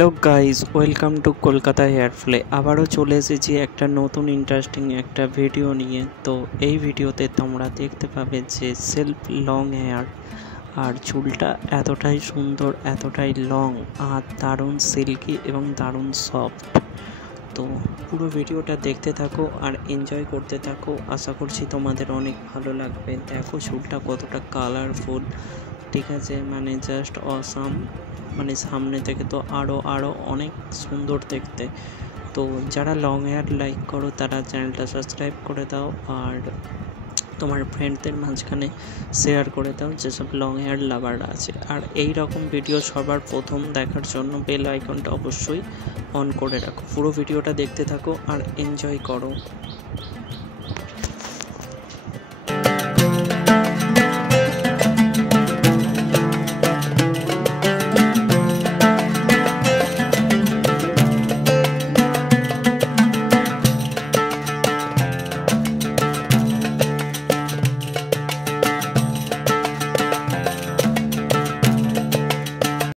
Hello guys, welcome to Kolkata hair flair. আবারও চলে এসেছি একটা নতুন ইন্টারেস্টিং একটা ভিডিও নিয়ে। তো এই ভিডিওতে তোমরা দেখতে পাবে যে সেলফ লং হেয়ার, আর চুলটা এতটাই সুন্দর, এতটাই লং আর দারুণ সিল্কি এবং দারুণ সফট। তো পুরো ভিডিওটা দেখতে থাকো আর এনজয় করতে থাকো। আশা করছি তোমাদের অনেক ভালো লাগবে। দেখো চুলটা কতটা কালারফুল, ঠিক আছে, মানে জাস্ট অসাম। মানে সামনে থেকে তো আরও অনেক সুন্দর দেখতে। তো যারা লং হেয়ার লাইক করো তারা চ্যানেলটা সাবস্ক্রাইব করে দাও, আর তোমার ফ্রেন্ডদের মাঝখানে শেয়ার করে দাও যেসব লং হেয়ার লাভাররা আছে। আর এই রকম ভিডিও সবার প্রথম দেখার জন্য বেল আইকনটা অবশ্যই অন করে রাখো। পুরো ভিডিওটা দেখতে থাকো আর এনজয় করো।